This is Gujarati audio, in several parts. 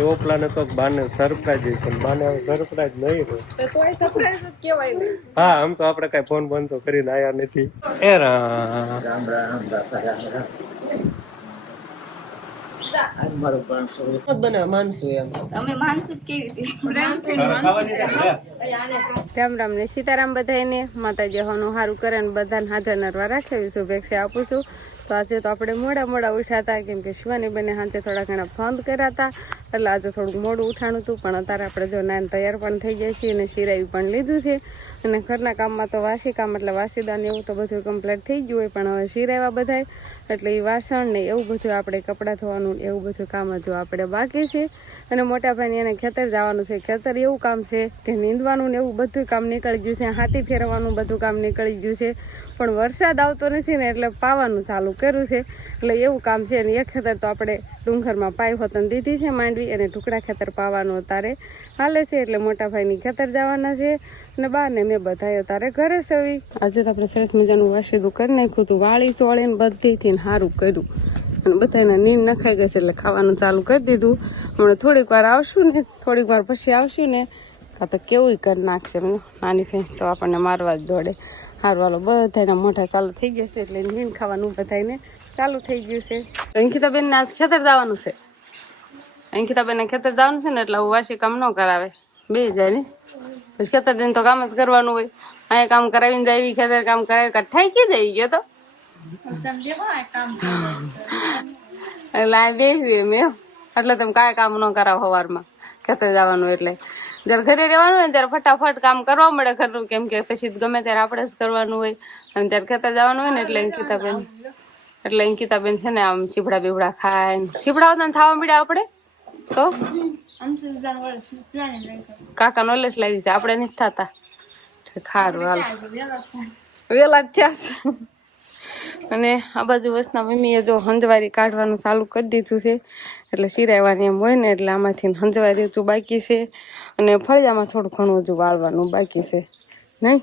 ઓપલા ને તો બાને સરપ્રાઈઝ પણ બાને સરપ્રાઈઝ નહીં હોય તો તોય સરપ્રાઈઝ જ કહેવાય ને. હા આમ તો આપણે કઈ ફોન બંધ તો કરીને આયા નથી. એ રામ રામ બાપા રામ રામ. રામ રામ ને સીતારામ બધાને માતાજી હોનું સારું કરે ને બધાને હાજર નરવા રાખે એવી શુભેચ્છા આપું છું. તો આજે તો આપણે મોડા ઉઠ્યા હતા કેમ કે શિવાની બેને સાંજે થોડા ઘણા ફોન કર્યા હતા એટલે આજે થોડુંક મોડું ઉઠાણું હતું. પણ અત્યારે આપણે જો નાન તૈયાર પણ થઈ જાય છે અને શિરાવી પણ લીધું છે અને ઘરના કામમાં તો વાસી કામ એટલે વાસીદાન એવું તો બધું કમ્પ્લીટ થઈ ગયું હોય પણ હવે શિરાવ્યા બધાય એટલે એ વાસણ ને એવું બધું આપણે કપડાં ધોવાનું એવું બધું કામ જો આપણે બાકી છે. અને મોટા ભાઈને એને ખેતર જવાનું છે. ખેતર એવું કામ છે કે નીંદવાનું ને એવું બધું કામ નીકળી ગયું છે. હાથી ફેરવાનું બધું કામ નીકળી ગયું છે પણ વરસાદ આવતો નથી ને એટલે પાવાનું ચાલુ કર્યું છે એટલે એવું કામ છે. અને એક ખેતર તો આપણે ડુંગરમાં પાઈ હોતન દીધી છે માંડવી અને ટુકડા ખેતર પાવાનું અત્યારે હાલે છે એટલે મોટા ભાઈની ખેતર જવાના છે અને બા ને મેં બધા અત્યારે ઘરે સવી. આજે તો આપણે સરસ મજાનું વાસીદું કરી નાખ્યું હતું વાળી ચોળીને બધીથી સારું કર્યું અને બધાને નીંદ નખાઈ ગઈ છે એટલે ખાવાનું ચાલુ કરી દીધું. હમણાં થોડીક વાર આવશું ને થોડીક વાર પછી આવશું ને કાં તો કેવું કરી નાખશે નાની ફેંસ તો આપણને મારવા જ દોડે. સારું હાલો બધાના મોઢા ચાલુ થઈ જશે એટલે નીંદ ખાવાનું બધાને ચાલુ થઈ ગયું છે. અંકિતાબેનને આજ ખેતર જવાનું છે. અંકિતાબેનને ખેતર જવાનું છે ને એટલે હું વાસી કામ ન કરાવે બે જાય ને પછી ખેતર દિન તો કામ જ કરવાનું હોય. અહીંયા કામ કરાવીને જાય ખેતર કામ કરાવી કઠાઈ કી જઈ ગયો તો એટલે આ બેસી મેં એટલે તમે કાંઈ કામ ન કરાવો સવારમાં ખેતર જવાનું એટલે જયારે ઘરે રહેવાનું હોય ને ત્યારે ફટાફટ કામ કરવા મળે ઘરનું કેમ કે પછી ગમે ત્યારે આપણે જ કરવાનું હોય અને ત્યારે ખેતર જવાનું હોય ને એટલે અંકિતાબેન છે ને આમ ચીભડા બીભડા ખાય ચીભડા હોતા ને ખાવા મળ્યા આપણે તો કાકા નોલેજ લાવી છે આપણે નથી થતા ખારું હાલ વેલા જ થયા છે. અને આ બાજુ વસના મમ્મીએ જો હંજવારી કાઢવાનું ચાલુ કરી દીધું છે એટલે શિરાવાની એમ હોય ને એટલે આમાંથી હંજવારી હજુ બાકી છે અને ફળિયામાં થોડું ઘણું હજુ વાળવાનું બાકી છે નહીં.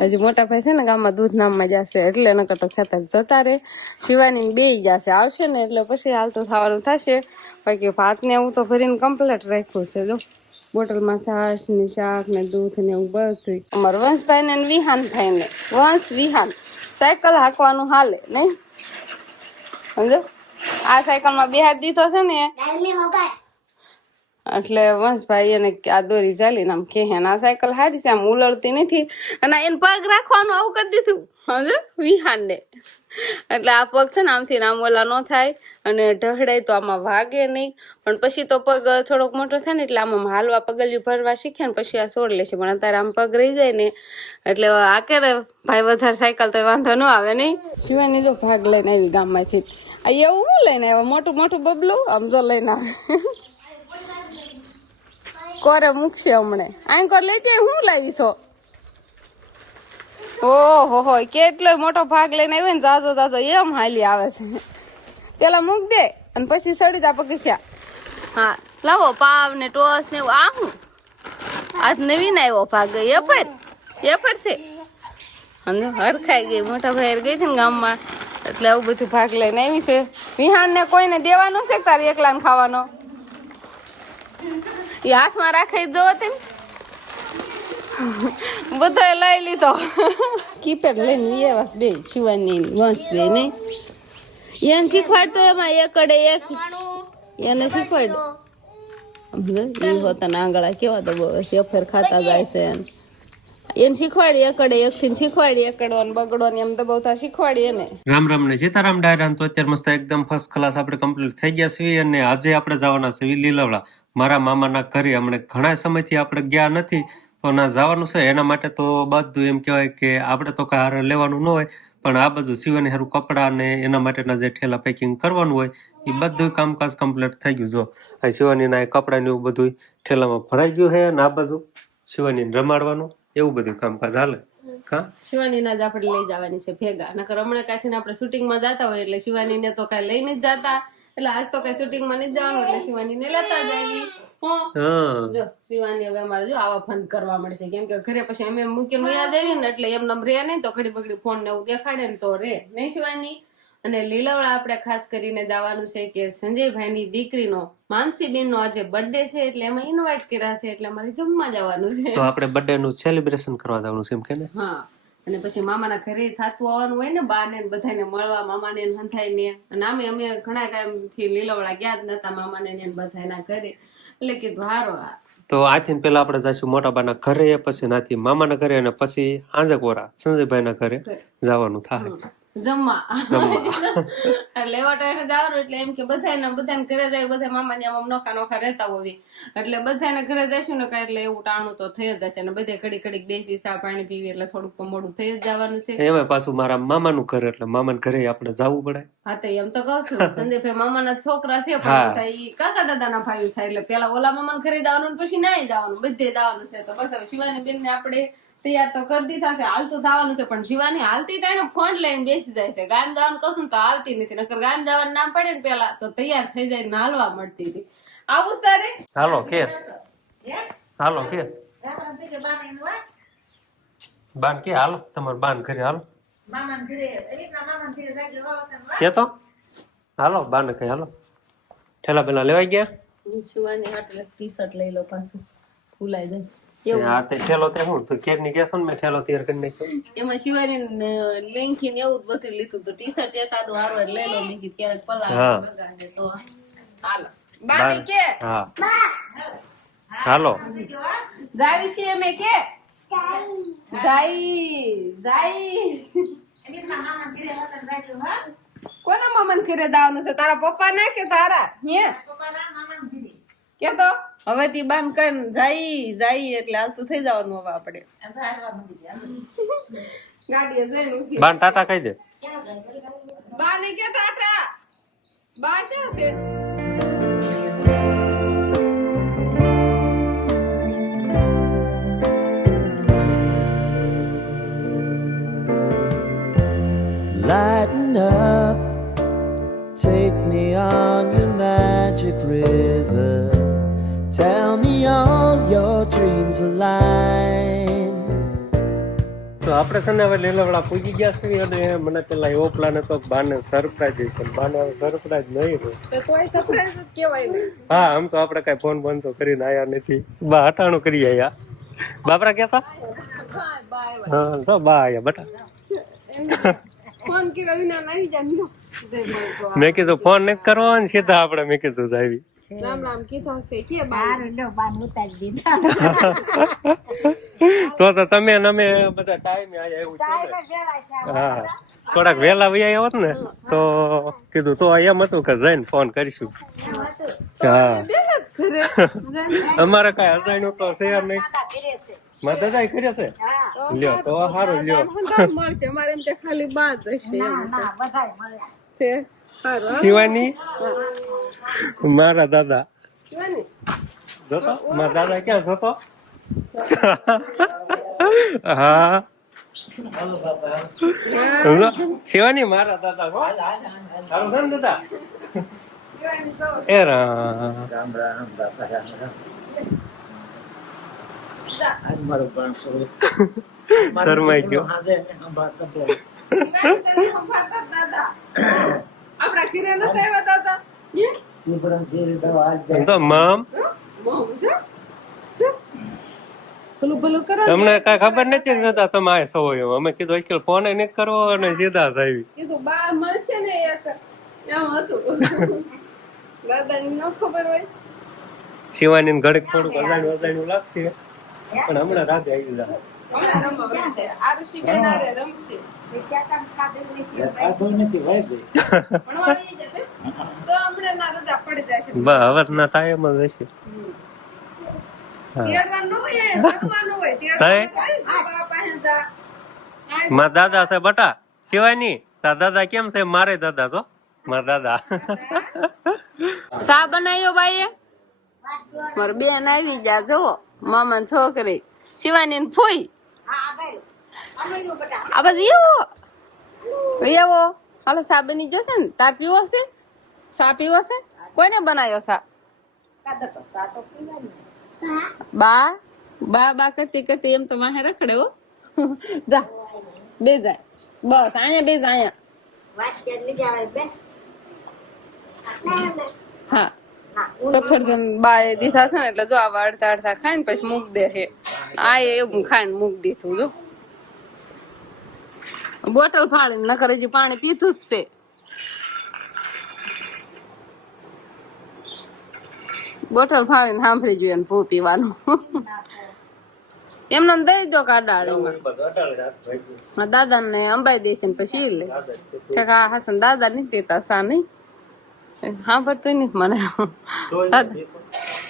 હજી મોટા ભાઈ છે ને ગામમાં દૂધ નામમાં જશે એટલે નકર તો ખેતર જતા રે. શિવાની બે જશે આવશે ને એટલે પછી હાલતું થવાનું થશે. બાકી ભાત ને એવું તો ભરીને કમ્પ્લીટ રાખ્યું છે જો બોટલમાં છાશ ને શાક ને દૂધ ને એવું બધું. અમારે વંશભાઈ ને વિહાન થાય ને વિહાન સાયકલ હાંકવાનું હાલે નહીં સમજો. આ સાયકલમાં બેહાર દીધો છે ને એટલે વંશભાઈ એને આ દોરી ચાલીને આમ કે આ સાયકલ હારી છે આમ ઉલળતી નથી અને એને પગ રાખવાનું આવું કરી દીધું સમજો વિહાન ને એટલે આ પગ છે ને આમથી આમ ઓલા ન થાય અને ઢહડાય તો આમાં વાગે નહીં પણ પછી તો પગ થોડોક મોટો થાય ને એટલે આમાં હાલવા પગલિયું ભરવા શીખે ને પછી આ છોડ લેશે પણ અત્યારે આમ પગ રહી જાય ને એટલે આ કે ભાઈ વધારે સાયકલ તો વાંધો ન આવે નહીં. શિવાની જો ભાગ લઈને આવી ગામમાંથી આ એવું શું લઈને આવ્યા મોટું મોટું બબલું આમ જો લઈને આવે કોરે મૂકશે હમણે આંકોર લઈ જાય હું લાવી છો ઓહો કેટલો મોટો ભાગ લઈને આવ્યો ને જાજો એમ હાલી આવે છે. પેલા મૂક દે અને પછી સડી જા પગથિયા. હા લાવો પાવ ને ટોસ ને એવું આ હું આજ નવીન આવ્યો ભાગ એફર છે અને હરખાઈ ગઈ મોટા ભાઈ ગઈ હતી ને ગામમાં એટલે આવું બધું ભાગ લઈને આવી છે. વિહાન ને કોઈને દેવાનો છે તારે એકલા ને ખાવાનો એ હાથમાં રાખે જોવો તેમ બધો લઈ લીધો. કીપેડ લઈને વ્યવાસ બે શિવાની વંશ બે નહીં એને શીખવાડતો એમાં એકડે એક એને શીખવાડ એ હોતા આંગળા કેવા તો બસ અફેર ખાતા જાય છે એને શીખવાડી એકડે એક થી શીખવાડી એકડો ને બગડો ને એમ દબાવતા શીખવાડી એને. રામ રામ ને સીતારામ ડાયરા તો અત્યારે મસ્ત એકદમ ફર્સ્ટ ક્લાસ આપણે કમ્પ્લીટ થઈ ગયા છીએ અને આજે આપણે જવાના છે લીલવડા મારા મામાના ઘરે. હમણે ઘણા સમયથી આપણે ગયા નથી તો ના જવાનું છે એના માટે તો બધું એમ કહેવાય કે આપણે તો કાંઈ હારે લેવાનું ન હોય પણ આ બધું સીવાની સારું કપડાં ને એના માટેના જે ઠેલા પેકિંગ કરવાનું હોય એ બધું કામકાજ કમ્પ્લીટ થઈ ગયું. જો આ શિવાનીના કપડાં ને એવું બધું ઠેલામાં ભરાઈ ગયું છે અને આ બધું શિવાની રમાડવાનું એવું બધું કામકાજ હાલે. શિવાની ના જ આપણે લઈ જવાની છે ભેગા નકર હમણાં કાંઈથી આપણે શૂટિંગમાં જતા હોય એટલે શિવાની ને તો કઈ લઈને જ જતા એટલે આજ તો કઈ શૂટિંગમાં નથી જવાનું એટલે શિવાની ને લેતા જવી. જો શિવાની હવે અમારે જો આવા ફંદ કરવા મળશે કેમ કે ઘરે પછી અમે મૂકીને યાદ આવી ને એટલે એમ નમ રે નહીં તો ઘડી બગડી ફોન ને એવું દેખાડે ને તો રે નહીં શિવાની અને લીલવડા આપણે ખાસ કરીને દાવાનું છે કે સંજયભાઈની દીકરીનો માનસીબેનનો આજે બર્થડે છે એટલે એમાં ઇન્વાઇટ કર્યા છે એટલે અમારે જમવા જવાનું છે. તો આપણે બર્થડે નું સેલિબ્રેશન કરવા જવાનું છે એમ કે ને? હા, અને પછી મામાના ઘરે થાતું આવવાનું હોય ને, બા ને બધાને મળવા, મામાને હંથાઈ ને. અને અમે ઘણા ટાઈમ થી લીલવડા ગયા જ નતા મામાને ને બધાના ઘરે, એટલે કીધું હારો. તો આથી પેલા આપણે જઈશું મોટાબાના ઘરે, પછી નાથી મામાના ઘરે, અને પછી આંજકોરા સંજયભાઈના ઘરે જવાનું થાય જમવા. એટલે એવા ટાઈમે જવાનું એટલે એમ કે બધાને ઘરે જાય, બધા મામાને આમ નોખા નોખા રહેતા હોય એટલે બધાને ઘરે જઈશું ને એટલે એવું ટાણું તો થઈ જ જશે. અને બધે ઘડી બેસી ચા પાણી પીવી એટલે થોડુંક તો મોડું થઈ જ જવાનું છે. એમાં પાછું મારા મામાનું ઘર એટલે મામાના ઘરે આપણે જવું પડે. હા, તો એમ તો કહું છું, સંજયભાઈ મામાના છોકરા છે પણ બધા ઈ કાકા દાદાના ભાઈ થાય એટલે પેલા ઓલા મામાના ઘરે જવાનું પછી નાઈ જવાનું, બધે જવાનું છે. તો બસ હવે શિવાની બેન ને આપણે તૈયાર તો કરી દીધા છે, હાલતું થવાનું છે. પણ શિવાની હાલતી ટાઈમે ફોન લઈને બેસી જાય છે. ગામ જવાનું કશું તો હાલતી નથી, નકર ગામ જવાનું નામ પડે ને પેલા તો તૈયાર થઈ જાય ને હાલવા મળતી હતી. આવું તારે હાલો કે બાન કે હાલો તમારે બાન ઘરે હાલો કે તો હાલો બાન કઈ હાલો ઠેલા પેલા લેવાઈ ગયા. શિવાની હાટલે ટી-શર્ટ લઈ લો, પાછું ભૂલાઈ જાય. હા તે ઠેલો તે હું તો કેર ની કેસો ને મેં ઠેલો તૈયાર કરી નાખ્યો. એમાં શિવાની લેંખી ને એવું જ બધું લીધું તો ટી-શર્ટ એકાદું હારવાર લઈ લો. મેં કીધું ક્યારેક પલાળ બગાડે તો હાલો. બાને કે હા હાલો જાય છે એમે કે કોના મામા ઘરે દાવાનું છે? તારા પપ્પા ના કે તારા હે કે તો હવે તી બાન કઈ જાય એટલે હાલતું થઈ જવાનું. હવે આપણે ગાડીએ જઈને બાન ટાટા કહી દે. બા ને કે ટાટા. બા ક્યાં છે? Lighten up, take me on your magic river. Tell me all your dreams align. તો આપણે છે ને હવે લીલવડા પૂજી ગયા છીએ, અને મને પેલા એવો પ્લાન હતો કે બાને સરપ્રાઈઝ પણ બાને સરપ્રાઈઝ નહીં હોય તો કોઈ સરપ્રાઈઝ જ કહેવાય ને. હા આમ તો આપણે કઈ ફોન બંધ તો કરીને આયા નથી, બા હટાણું કરી આયા. બાપરા કેતા હા તો બા આયા બટા. ફોન કર્યો વિના આવી જાય. મેં કીધું ફોન નથી કરવો ને સીધા આપણે મેં કીધું જાવી. રામ રામ કીધો છે કે બાર તો તમે ને અમે બધા ટાઈમે આયા એવું છે. હા થોડાક વહેલા વૈયા હોત ને તો કીધું તો એમ હતું કે જઈને ફોન કરીશું. હા અમારે કઈ અજાણ્યું તો છે નહીં. મારા દાદા ખરે છે. લ્યો તો સારું લ્યો. મળશે અમારે એમ ખાલી બાદ હશે છે. શિવાની મારા દાદા શિવાની જોતો મારા દાદા ક્યાં જોતો. હા શિવાની મારા દાદા સારું છે ને દાદા. એ રામ શરમાઈ ગયો. આપણા ઘરે નથી આવ્યા દાદા તો મામ ભલું કરો. તમને કઈ ખબર નથી દાદા તમે આ સૌ એમ અમે કીધું અજકલ ફોન નથી કરવો અને સીધા જ આવી. કીધું બા મળશે ને એક એમ હતું. દાદાની ન ખબર હોય. શિવાની ઘડીક થોડુંક અજાણ્યું લાગશે પણ હમણાં રાતે આવી જાય. આરુષિબેન આરે રમશે. હવસના ટાઈમ જ હશે. મારા દાદા છે બટા શિવાની. તાર દાદા કેમ છે? મારે દાદા તો મારા દાદા. શા બનાવ્યો બાઈએ? મારી બેન આવી જા જો મામા છોકરી શિવાની ને ફૂઈ. આ બધું એવો હાલો સા બની જશે ને. તાર પીવો છે? સા પીવો છે? કોને બનાવ્યો સા? બા બા બા કરતી કરતી એમ તો વાહે રખડે હો. જા બે જાય બસ અહીંયા બે જાય. અહીંયા હા સફરજન બાએ દીધા છે ને એટલે જો આવા અડધા અડધા ખાઈને પછી મૂક દે છે. આ એવું ખાઈને મૂક દીધું જો બોટલ ફાડીને નકર હજી પાણી પીધું જ છે. બોટલ ફાડીને સાંભળી જોઈએ ને ભૂ પીવાનું એમને દઈ દો કાડાળીમાં દાદા ને અંબાઈ દેશે ને પછી લે ઠેકા હસન દાદા નહીં પીતા સા નહીં સાંભળતું નથી મને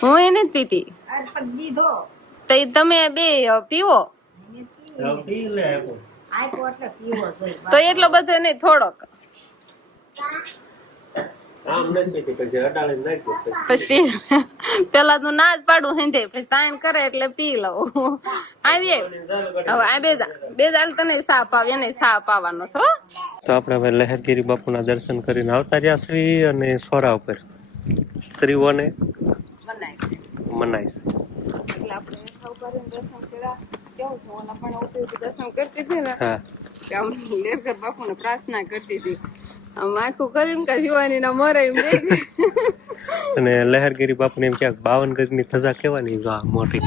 હું એ નથી પીતી તો તમે બે પીવો તો એટલો બધો નહીં થોડોક પછી પેલા તું ના જ પાડું હિંદે પછી તાણ કરે એટલે પી લઉં આવી હવે આ બે દાલ તને સાપ આવે એને સાપ આવવાનો છો. તો આપણે હવે લહેરગીરી બાપુના દર્શન કરીને આવતા રહ્યા છીએ અને સોરા ઉપર સ્ત્રીઓને મનાય છે એટલે આપણે દર્શન કર્યા કેવું છે ઓલા પણ દર્શન કરતી હતી ને કે આમ લેરકર બાપુને પ્રાર્થના કરતી હતી આમ આખું કરીને કે શિવાની ના મરે એમ અને લહેરગીરી બાપુને એમ ક્યાંક 52 ગજની ધજા કેવાની જો આ મોટી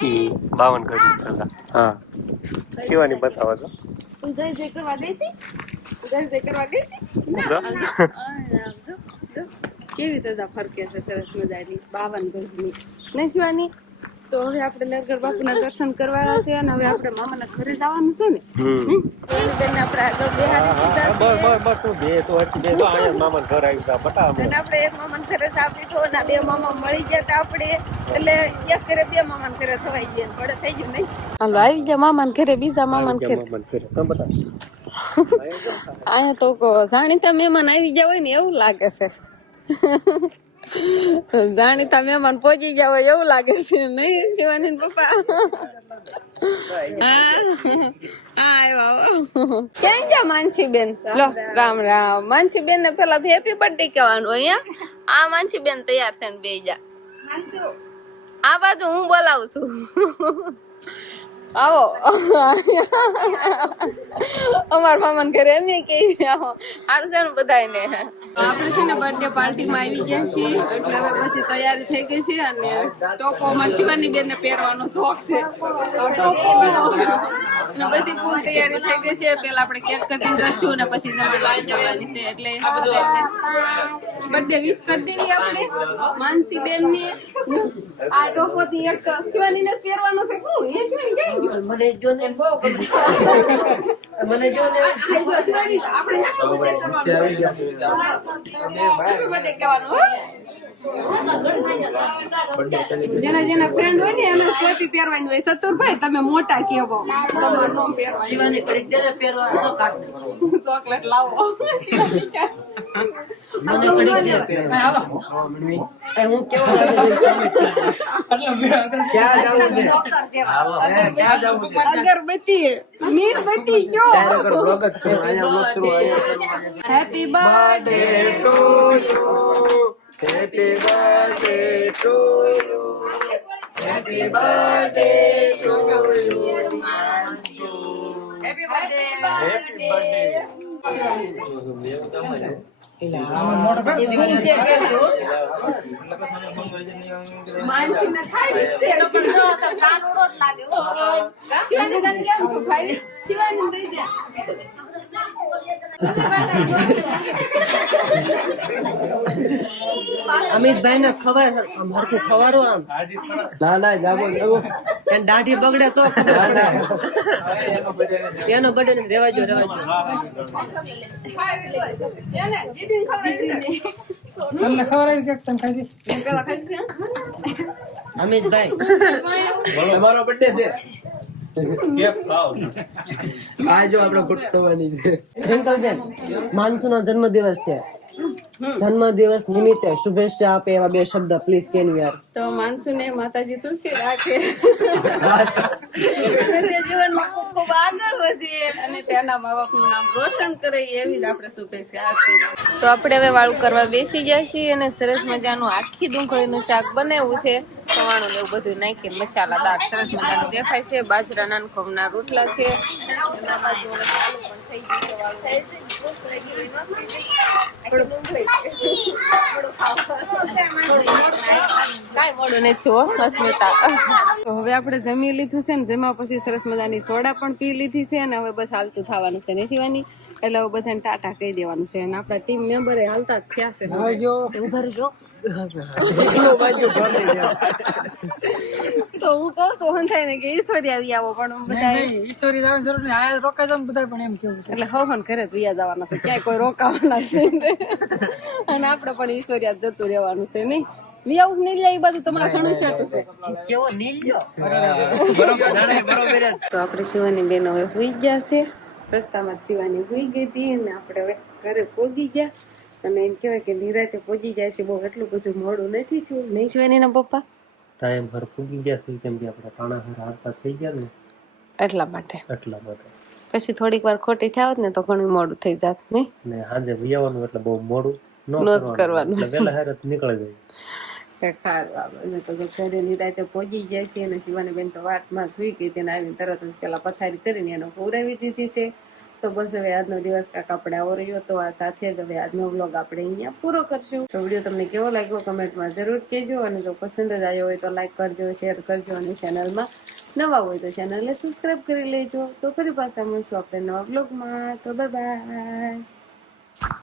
52 ગજની ધજા. હા શિવાની બતાવો તો તું જય જય કરવા ગઈ હતી કેવી ધજા ફરકે છે સરસ મજાની 52 ગજની નહીં શિવાની. તો હવે આપણે લહેરગર બાપુના દર્શન કરવાના છે અને હવે આપણે મામાના ઘરે જવાનું છે ને બેન આપણે આગળ બેહાડી દીધા છે અને આપણે એક મામાના ઘરે સાપી તો ના બે મામા મળી ગયા તા આપણે એટલે એક ઘરે બે મામાના ઘરે થવાઈ ગયા પડે થઈ ગયું નહીં. હાલો આવી ગયા મામાના ઘરે બીજા મામાના ઘરે આ તો જાણીતા મહેમાન આવી ગયા હોય ને એવું લાગે છે જાણીતા મહેમાન પહોંચી ગયા હોય એવું લાગે છે નહીં શિવાની પપ્પા. ક્યાં ગયા માનસી બેન? લો રામ રામ. માનસી બેન ને પેલા હેપી બર્થડે કહેવાનું અહીંયા. આ માનસી બેન તૈયાર થઈને બે જા આ બાજુ હું બોલાવું છું આવો અમાર મામાને ઘરે એમ કેવી આવો આરસે ને બધાને. આપણે છે ને બર્થડે પાર્ટીમાં આવી ગયા છીએ એટલે હવે બધી તૈયારી થઈ ગઈ છે અને ટોપોમાં શિવાની બેન ને પહેરવાનો શોખ છે અને બધી ફૂલ તૈયારી થઈ ગઈ છે. પેલા આપણે કેક કટિંગ કરશું ને પછી જમણ લાવી જવાની છે એટલે બર્થડે વિશ કરી દેવી આપણે માનસી બેન ને. આ ટોપો થી એક શિવાની ને પહેરવાનો છે કોણ એ શિવાની કઈ ગયો મને જો ને બહુ ગમે મને જો ને આઈ શિવાની આપણે બર્થડે કરવાનો જેના જેના ફ્રેન્ડ હોય ને એને ટોપી પહેરવાની હોય. સતુરભાઈ તમે મોટા કેવો તમારું નામ પહેરવાનું શિવાની કરી દે પહેરવા તો કાઢ ચોકલેટ લાવો મને કરી દે હાલો હું કેવો ક્યાં જાવું છે ક્યાં જાવું છે અગરબત્તી મીણબત્તી કયો ચારો કર બ્લોગ જ છે અહીંયા બ્લોગ શરૂ આયા happy birthday to you Happy birthday to you. Happy birthday to you, Mansu. Happy birthday. Happy birthday. માનસી ને ખાઈ દીધે કાનો રોજ લાગે શિવાની તને કેમ છું ખાઈ શિવાની દઈ દે અમિતભાઈ ને ખબર હરખું ખવારો આમ ના ના જાગો જાગો એને દાઢી બગડે તો એનો બર્થડે ને રેવાજો તમને ખબર આવી કે તને ખાઈ દે પેલા ખાઈ દે અમિતભાઈ તમારો બર્થડે છે આજો આપણે ગોઠવવાની છે અંકલબેન માનસુ નો જન્મદિવસ છે જન્મદિવસ નિમિત્તે શુભેચ્છા આપે એવા બે શબ્દ પ્લીઝ કેન યુ યાર. તો માનસુ ને માતાજી સુખી રાખે તે જીવનમાં ખૂબ ખૂબ આગળ વધે અને તેના મા બાપનું નામ રોશન કરે એવી જ આપણે શુભેચ્છા આપીએ. તો આપણે હવે વાળું કરવા બેસી ગયા છીએ અને સરસ મજાનું આખી ડુંગળીનું શાક બનાવ્યું છે સવાણું ને એવું બધું નાખીને મસાલાદાર સરસ મજાનું દેખાય છે. બાજરાના અને ઘઉંના રોટલા છે. એના બાજુ આલુ પણ થઈ ગયું છે કાંઈ મોડું નથી જુઓ અસ્મિતા. તો હવે આપણે જમી લીધું છે ને, જમ્યા પછી સરસ મજાની સોડા પણ પી લીધી છે અને હવે બસ હાલતું થવાનું છે ને શિવાની. એટલે હવે બધાને ટાટા કહી દેવાનું છે અને આપણા ટીમ મેમ્બરે હાલતા જ થયા છે. તો હું કહું છું હું થાય ને કે ઈશ્વરી આવી આવો, પણ બધા ઈશ્વરી જવાની જરૂર નહીં, આયા રોકાઈ જાવ ને બધા પણ એમ કેવું છે. એટલે હવન ઘરે જ વિયા જવાના છે, ક્યાંય કોઈ રોકાવાના છે અને આપણે પણ ઈશ્વરિયા જતું રહેવાનું છે નહીં. વિયાવું નહીં લે એ બાજુ તમારે ઘણું સેટું છે. તો આપણે શિવાની બેનો હવે હુઈ ગયા છે. રસ્તામાં શિવાની હુઈ ગઈ હતી અને આપણે હવે ઘરે પહોંચી ગયા અને એમ કહેવાય કે નિરાતે પહોંચી જાય છે. બહુ એટલું બધું મોડું નથી થયું નહીં શિવાની ના પપ્પા? ટાઈમ પર પૂગી ગયા છે કેમ કે આપણે પાણા હારતા થઈ ગયા ને એટલા માટે. એટલા માટે. પછી થોડીક વાર ખોટી થાવત ને તો ઘણું મોડું થઈ જાત નહીં. ને સાંજે વિયાવાનું એટલે બહુ મોડું ન કરવાનું. એટલે વહેલા હારે નીકળી જાય. સારું આવે તો ઘરે નિરાતે પહોંચી જાય છે અને શિવાની બેન તો વાટમાં સુઈ ગઈ તેને આવીને તરત જ પેલા પથારી કરીને એને પુરાવી દીધી છે. તો બસ હવે આજનો દિવસ કાંક આપણે આવો રહ્યો. તો આ સાથે જ હવે આજનો વ્લોગ આપણે અહીંયા પૂરો કરશું. તો વિડીયો તમને કેવો લાગ્યો કમેન્ટમાં જરૂર કહેજો અને જો પસંદ જ આવ્યો હોય તો લાઈક કરજો, શેર કરજો અને ચેનલમાં નવા હોય તો ચેનલને સબસ્ક્રાઈબ કરી લેજો. તો ફરી પાછા મળશું આપણે નવા વ્લોગમાં. તો બાય બાય.